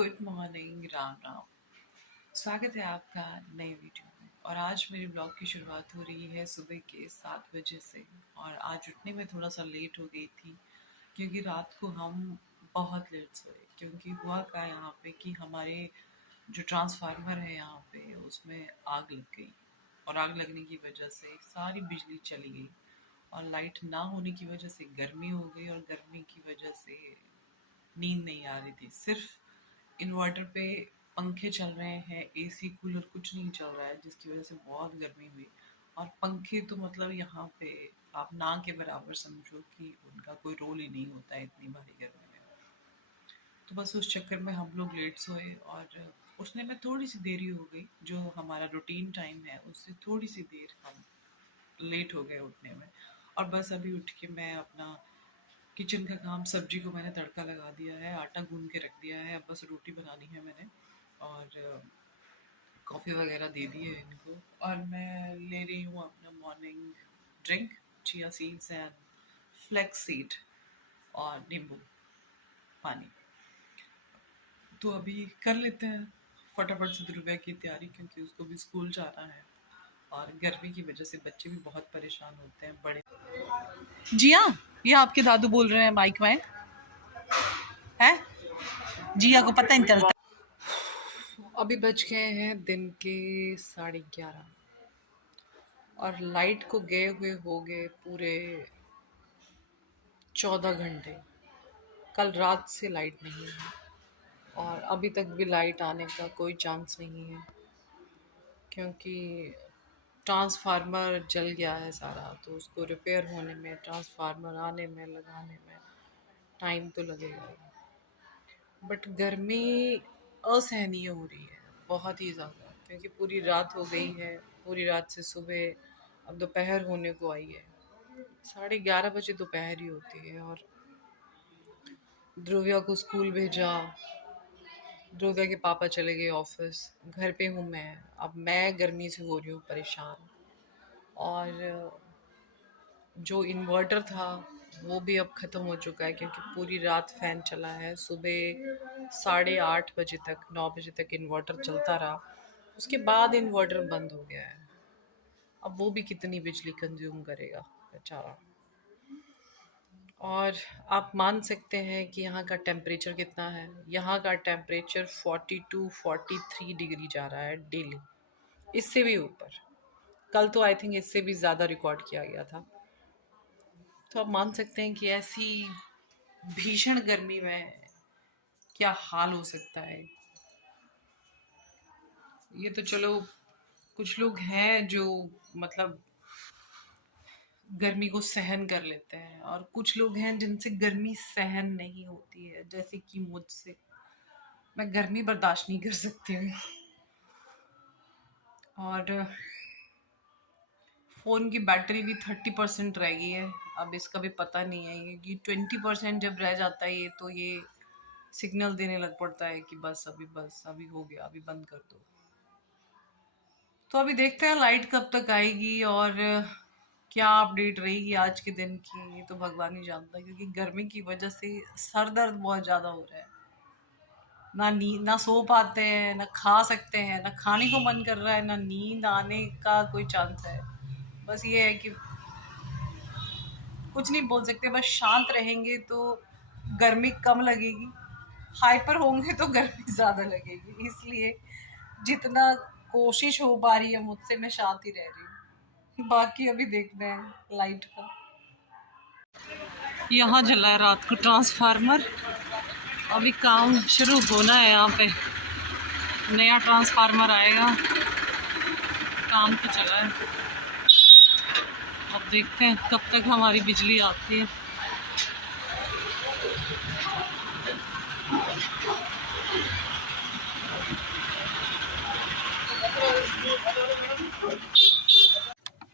Good morning, Ram Ram. स्वागत है आपका नए वीडियो में। और आज मेरी ब्लॉग की शुरुआत हो रही है सुबह के 7 बजे से। और आज उठने में थोड़ा सा लेट हो गई थी क्योंकि रात को हम बहुत लेट सोए। क्योंकि हुआ क्या यहाँ पे कि हमारे जो ट्रांसफार्मर है यहाँ पे उसमें आग लग गई। और आग लगने की वजह से सारी बिजली चली गई। और लाइट ना होने की वजह से गर्मी हो गई। और गर्मी की वजह से नींद नहीं आ रही थी। सिर्फ इन्वर्टर पे पंखे चल रहे हैं, एसी कूलर कुछ नहीं चल रहा है, जिसकी वजह से बहुत गर्मी हुई। और पंखे तो मतलब यहाँ पे आप ना के बराबर समझो कि उनका कोई रोल ही नहीं होता है इतनी भारी गर्मी में। तो बस उस चक्कर में हम लोग लेट सोए और उठने में थोड़ी सी देरी हो गई। जो हमारा रूटीन टाइम है उससे थोड़ी सी देर हम लेट हो गए उठने में। और बस अभी उठ के मैं अपना किचन का काम, सब्जी को मैंने तड़का लगा दिया है, आटा गूंद के रख दिया है, अब बस रोटी बनानी है मैंने। और कॉफ़ी वगैरह दे दी है इनको। और मैं ले रही हूँ अपना morning drink, chia seeds and flax seed और नींबू पानी। तो अभी कर लेते हैं फटाफट से ध्रुव की तैयारी, क्योंकि उसको भी स्कूल जाना है। और गर्मी की वजह से बच्चे भी बहुत परेशान होते हैं, बड़े। जी हाँ, ये आपके दादू बोल रहे हैं माइक में है। जिया को पता नहीं चलता। अभी बज गए हैं दिन के 11:30 और लाइट को गए हुए हो गए पूरे 14 घंटे। कल रात से लाइट नहीं है और अभी तक भी लाइट आने का कोई चांस नहीं है, क्योंकि ट्रांसफार्मर जल गया है सारा। तो उसको रिपेयर होने में, ट्रांसफार्मर आने में, लगाने में टाइम तो लगेगा ही। बट गर्मी असहनीय हो रही है बहुत ही ज़्यादा, क्योंकि पूरी रात हो गई है। पूरी रात से सुबह अब दोपहर होने को आई है। 11:30 बजे दोपहर ही होती है। और ध्रुविया को स्कूल भेजा, ध्रुविया के पापा चले गए ऑफिस, घर पे हूँ मैं। अब मैं गर्मी से हो रही हूँ परेशान। और जो इन्वर्टर था वो भी अब ख़त्म हो चुका है, क्योंकि पूरी रात फ़ैन चला है। सुबह 8:30 बजे तक, 9 बजे तक इन्वर्टर चलता रहा। उसके बाद इन्वर्टर बंद हो गया है। अब वो भी कितनी बिजली कंज्यूम करेगा बेचारा। और आप मान सकते हैं कि यहाँ का टेम्परेचर कितना है। यहाँ का टेम्परेचर 42-43 डिग्री जा रहा है डेली, इससे भी ऊपर। कल तो आई थिंक इससे भी ज़्यादा रिकॉर्ड किया गया था। तो आप मान सकते हैं कि ऐसी भीषण गर्मी में क्या हाल हो सकता है। ये तो चलो कुछ लोग हैं जो मतलब गर्मी को सहन कर लेते हैं, और कुछ लोग हैं जिनसे गर्मी सहन नहीं होती है, जैसे कि मुझसे। मैं गर्मी बर्दाश्त नहीं कर सकती हूँ। और फ़ोन की बैटरी भी 30% रह गई है। अब इसका भी पता नहीं है, ये 20% जब रह जाता है ये, तो ये सिग्नल देने लग पड़ता है कि बस अभी हो गया, अभी बंद कर दो। तो अभी देखते हैं लाइट कब तक आएगी और क्या अपडेट रहेगी आज के दिन की, ये तो भगवान ही जानता है। क्योंकि गर्मी की वजह से सर दर्द बहुत ज़्यादा हो रहा है। ना सो पाते हैं, ना खा सकते हैं, ना खाने को मन कर रहा है, ना नींद आने का कोई चांस है। बस ये है कि कुछ नहीं बोल सकते, बस शांत रहेंगे तो गर्मी कम लगेगी, हाइपर होंगे तो गर्मी ज़्यादा लगेगी। इसलिए जितना कोशिश हो पा रही है मुझसे, मैं शांत ही रह रही हूँ। बाकी अभी देखते हैं लाइट का। यहाँ जला है रात को ट्रांसफार्मर। अभी काम शुरू होना है। यहाँ पे नया ट्रांसफार्मर आएगा, काम तो चला है। अब देखते हैं कब तक हमारी बिजली आती है।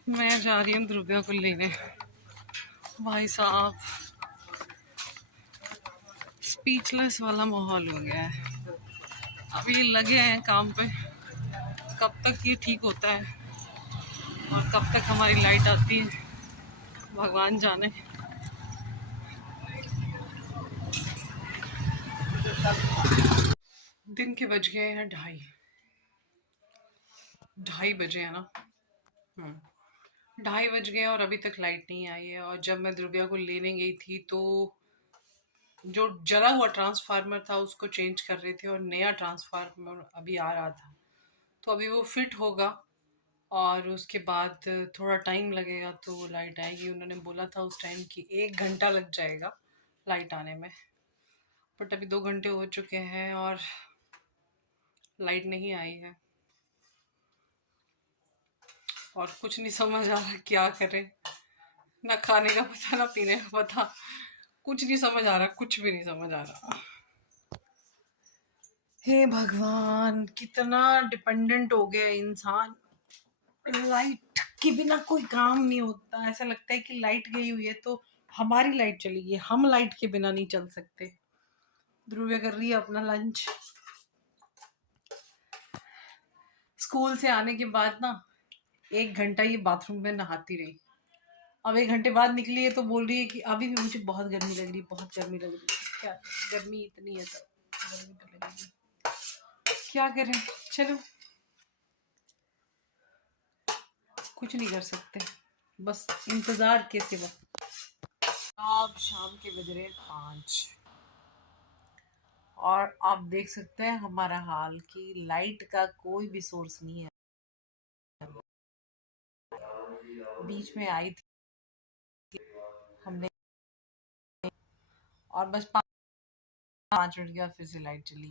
मैं जा रही हूँ ध्रुविया को लेने। भाई साहब, स्पीचलेस वाला माहौल हो गया है। अब ये लगे हैं काम पे, कब तक ये ठीक होता है और कब तक हमारी लाइट आती है भगवान जाने। दिन के बज गए हैं 2:30 बजे है ना। 2:30 बज गए और अभी तक लाइट नहीं आई है। और जब मैं ध्रुविया को लेने गई थी तो जो जला हुआ ट्रांसफार्मर था उसको चेंज कर रहे थे और नया ट्रांसफार्मर अभी आ रहा था। तो अभी वो फिट होगा और उसके बाद थोड़ा टाइम लगेगा तो लाइट आएगी। उन्होंने बोला था उस टाइम कि 1 घंटा लग जाएगा लाइट आने में, बट अभी 2 घंटे हो चुके हैं और लाइट नहीं आई है। और कुछ नहीं समझ आ रहा क्या करें, ना खाने का पता ना पीने का पता, कुछ नहीं समझ आ रहा, कुछ भी नहीं समझ आ रहा। हे भगवान, कितना डिपेंडेंट हो गया इंसान। लाइट के बिना कोई काम नहीं होता। ऐसा लगता है कि लाइट गई हुई है तो हमारी लाइट चली गई, हम लाइट के बिना नहीं चल सकते। ध्रुविया कर रही है अपना लंच। स्कूल से आने के बाद ना 1 घंटा ये बाथरूम में नहाती रही। अब 1 घंटे बाद निकली है तो बोल रही है कि अभी भी मुझे बहुत गर्मी लग रही है, बहुत गर्मी लग रही है। क्या गर्मी इतनी है तो गर्मी तो लगेगी, क्या करें। चलो कुछ नहीं कर सकते, बस इंतजार के सिवा। अब शाम के बज रहे 5 और आप देख सकते हैं हमारा हाल कि लाइट का कोई भी सोर्स नहीं है। बीच में आई थी हमने और बस 5 मिनट के बाद फिर से लाइट चली।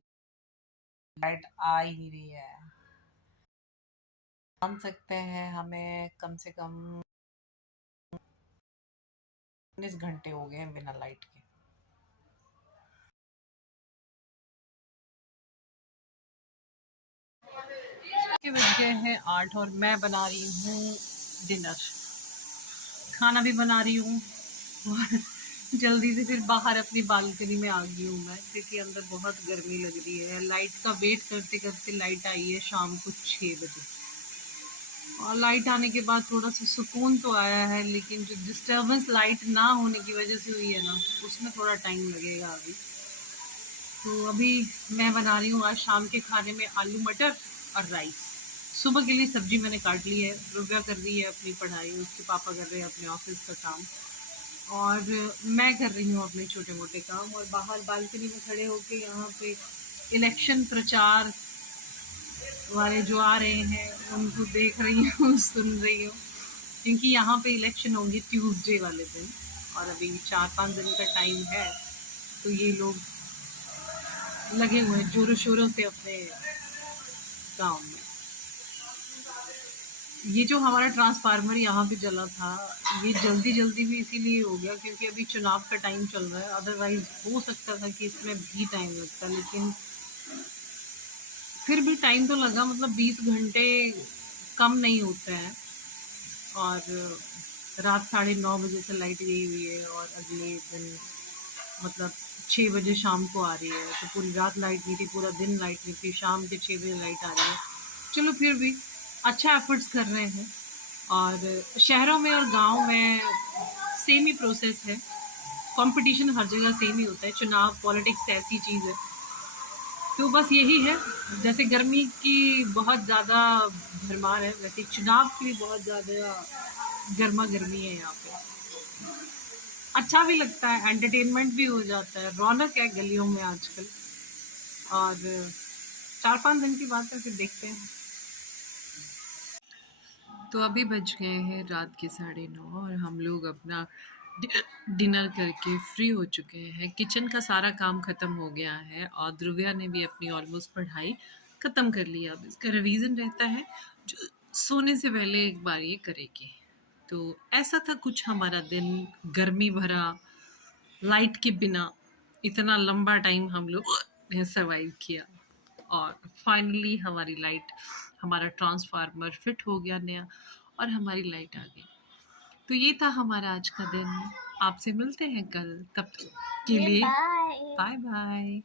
लाइट आ ही नहीं रही है। मान सकते हैं हमें कम से कम 19 घंटे हो गए हैं बिना लाइट के। बज गए हैं 8 और मैं बना रही हूँ डिनर। खाना भी बना रही हूँ और जल्दी से फिर बाहर अपनी बालकनी में आ गई हूँ मैं, क्योंकि अंदर बहुत गर्मी लग रही है। लाइट का वेट करते करते लाइट आई है शाम को 6 बजे और लाइट आने के बाद थोड़ा सा सुकून तो आया है, लेकिन जो डिस्टर्बेंस लाइट ना होने की वजह से हुई है ना, उसमें थोड़ा टाइम लगेगा अभी। तो अभी मैं बना रही हूँ आज शाम के खाने में आलू मटर और राइस। सुबह के लिए सब्जी मैंने काट ली है। रुबिया कर रही है अपनी पढ़ाई, उसके पापा कर रहे हैं अपने ऑफिस का काम और मैं कर रही हूँ अपने छोटे मोटे काम। और बाहर बालकनी में खड़े होके यहाँ पे इलेक्शन प्रचार वाले जो आ रहे हैं उनको देख रही हूँ, सुन रही हूँ, क्योंकि यहाँ पे इलेक्शन होंगे ट्यूसडे वाले दिन और अभी 4-5 दिन का टाइम है। तो ये लोग लगे हुए हैं जोरों शोरों से अपने काम में। ये जो हमारा ट्रांसफार्मर यहाँ पे जला था, ये जल्दी जल्दी भी इसीलिए हो गया क्योंकि अभी चुनाव का टाइम चल रहा है। अदरवाइज हो सकता था कि इसमें भी टाइम लगता, लेकिन फिर भी टाइम तो लगा। मतलब 20 घंटे कम नहीं होते हैं। और रात 9:30 बजे से लाइट गई हुई है और अगले दिन मतलब 6 बजे शाम को आ रही है। तो पूरी रात लाइट नहीं थी, पूरा दिन लाइट नहीं थी, शाम के 6 बजे लाइट आ रही है। चलो फिर भी अच्छा एफर्ट्स कर रहे हैं। और शहरों में और गांव में सेम ही प्रोसेस है। कंपटीशन हर जगह सेम ही होता है। चुनाव पॉलिटिक्स ऐसी चीज़ है। तो बस यही है, जैसे गर्मी की बहुत ज़्यादा भरमार है, वैसे चुनाव की भी बहुत ज़्यादा गर्मा गर्मी है यहाँ पे। अच्छा भी लगता है, एंटरटेनमेंट भी हो जाता है, रौनक है गलियों में आजकल। और 4-5 दिन की बात है, फिर देखते हैं। तो अभी बज गए हैं रात के 9:30 और हम लोग अपना डिनर करके फ्री हो चुके हैं। किचन का सारा काम ख़त्म हो गया है और ध्रुविया ने भी अपनी ऑलमोस्ट पढ़ाई ख़त्म कर लिया। अब इसका रिवीजन रहता है जो सोने से पहले एक बार ये करेगी। तो ऐसा था कुछ हमारा दिन, गर्मी भरा, लाइट के बिना इतना लंबा टाइम हम लोग ने सर्वाइव किया और फाइनली हमारी लाइट, हमारा ट्रांसफार्मर फिट हो गया नया और हमारी लाइट आ गई। तो ये था हमारा आज का दिन। आपसे मिलते हैं कल, तब तक के लिए बाय बाय।